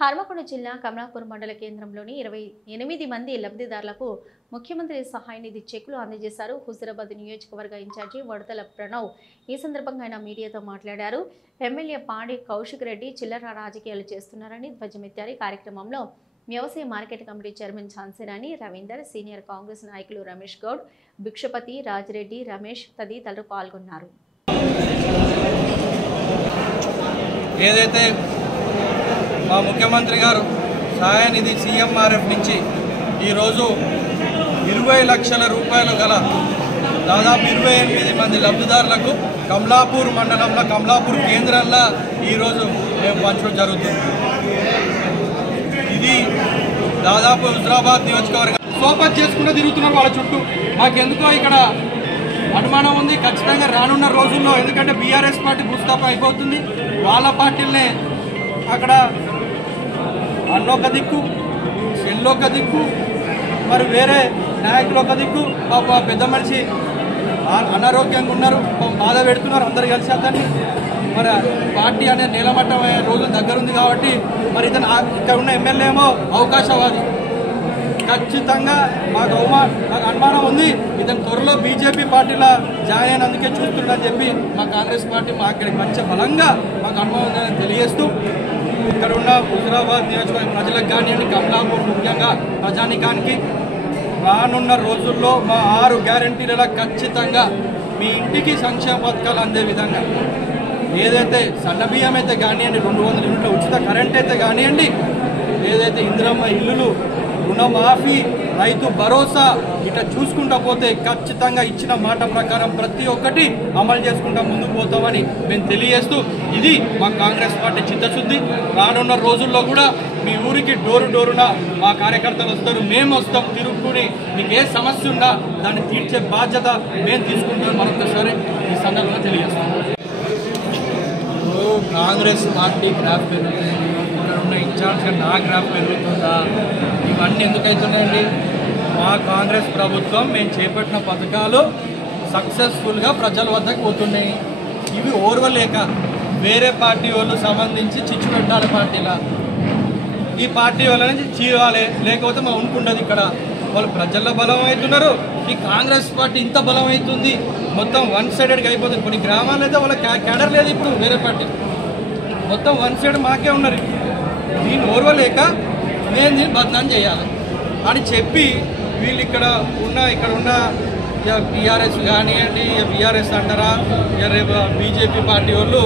హర్మకొండ జిల్లా కమలాపూర్ మండల కేంద్రంలోని 28 మంది లబ్ధిదారులకు ముఖ్యమంత్రి సహాయ నిధి చెక్కులు అందజేశారు. హుజూరాబాద్ నియోజకవర్గ ఇన్ఛార్జి వడతల ప్రణవ్ ఈ సందర్భంగా ఆయన మీడియాతో మాట్లాడారు. ఎమ్మెల్యే పాడి కౌశిక్ రెడ్డి చిల్లర రాజకీయాలు చేస్తున్నారని ధ్వజమెత్తారు. కార్యక్రమంలో వ్యవసాయ market committee chairman Jhansi Rani, Ravinder, senior Congress నాయకులు రమేష్ గౌడ్, భిక్షపతి, రాజిరెడ్డి, రమేష్ తదితరులు పాల్గొన్నారు. ఏదైతే మా ముఖ్యమంత్రి గారు సహాయ నిధి సీఎంఆర్ఎఫ్ నుంచి ఈరోజు 20 లక్షల రూపాయలు గల దాదాపు 28 మంది లబ్ధిదారులకు కమలాపూర్ మండలంలో కమలాపూర్ కేంద్రంలో ఈరోజు మేము పంచడం జరుగుతుంది. ఇది దాదాపు హుజూరాబాద్ నియోజకవర్గం సోపత్ చేసుకుంటూ తిరుగుతున్నారు వాళ్ళ చుట్టూ. మాకెందుకో ఇక్కడ అనుమానం ఉంది, ఖచ్చితంగా రానున్న రోజుల్లో ఎందుకంటే బీఆర్ఎస్ పార్టీ భూస్థాపన అయిపోతుంది, వాళ్ళ పార్టీలనే అక్కడ అన్నొక దిక్కు, చెల్లొక దిక్కు, మరి వేరే నాయకులు ఒక దిక్కు, పెద్ద మనిషి అనారోగ్యంగా ఉన్నారు, బాధ పెడుతున్నారు అందరు కలిసి అతన్ని. మరి పార్టీ అనేది నీలమట్టం అయ్యే రోజులు దగ్గరుంది కాబట్టి మరి ఇతను ఇక్కడ ఉన్న ఎమ్మెల్యే ఏమో అవకాశవాది. ఖచ్చితంగా మాకు అనుమానం ఉంది, ఇతను త్వరలో బీజేపీ పార్టీలో జాయిన్ అయినందుకే చూస్తున్నాడని చెప్పి మా కాంగ్రెస్ పార్టీ మా అక్కడికి మంచి బలంగా మాకు అనుభవం ఉందని తెలియజేస్తూ ఇక్కడ ఉన్న హుజూరాబాద్ నియోజకవర్గ ప్రజలకు కానివ్వండి, కమలాపూర్ ముఖ్యంగా ప్రజానికానికి రానున్న రోజుల్లో మా 6 గ్యారంటీల ఖచ్చితంగా మీ ఇంటికి సంక్షేమ పథకాలు అందే విధంగా ఏదైతే సన్న బియ్యం అయితే కానివ్వండి, 200 యూనిట్ల ఉచిత కరెంట్ అయితే కానివ్వండి, ఏదైతే ఇందిరమ్మ ఇల్లులు, రుణమాఫీ, రైతు భరోసా ఇట్లా చూసుకుంటా పోతే ఖచ్చితంగా ఇచ్చిన మాట ప్రకారం ప్రతి ఒక్కటి అమలు చేసుకుంటా ముందుకు పోతామని మేము తెలియజేస్తూ ఇది మా కాంగ్రెస్ పార్టీ చిత్తశుద్ధి. రానున్న రోజుల్లో కూడా మీ ఊరికి డోరున మా కార్యకర్తలు వస్తారు, మేము వస్తాం, తిరుగుకుని మీకు ఏ సమస్య ఉన్నా దాన్ని తీర్చే బాధ్యత మేము తీసుకుంటాం మరొకసారి ఈ సందర్భంగా తెలియజేస్తాం. కాంగ్రెస్ పార్టీ గ్రాఫ్ పెరుగుతుంది, ఇక్కడ ఉన్న ఇన్ఛార్జ్గా నా గ్రాఫ్ పెరుగుతుందా, ఇవన్నీ ఎందుకైతున్నాయండి? మా కాంగ్రెస్ ప్రభుత్వం మేము చేపట్టిన పథకాలు సక్సెస్ఫుల్గా ప్రజల వద్దకు పోతున్నాయి. ఇవి ఓర్వలేక వేరే పార్టీ వాళ్ళు సంబంధించి చిచ్చు పెట్టాలి పార్టీలా, ఈ పార్టీ వాళ్ళని చీరాలి, లేకపోతే మా ఉంటుండదు. ఇక్కడ వాళ్ళు ప్రజల్లో బలం అవుతున్నారు, ఈ కాంగ్రెస్ పార్టీ ఇంత బలం అవుతుంది, మొత్తం వన్ సైడెడ్గా అయిపోతుంది. కొన్ని గ్రామాలు అయితే వాళ్ళ క్యాడర్ లేదు, ఇప్పుడు వేరే పార్టీ మొత్తం వన్ సైడ్ మాకే ఉన్నారు. దీన్ని ఓర్వలేక నేను దీన్ని బదనాం చేయాలి అని చెప్పి వీళ్ళు ఇక్కడ ఉన్న బీఆర్ఎస్ కానివ్వండి, బీఆర్ఎస్ అంటారా, రేపు బీజేపీ పార్టీ వాళ్ళు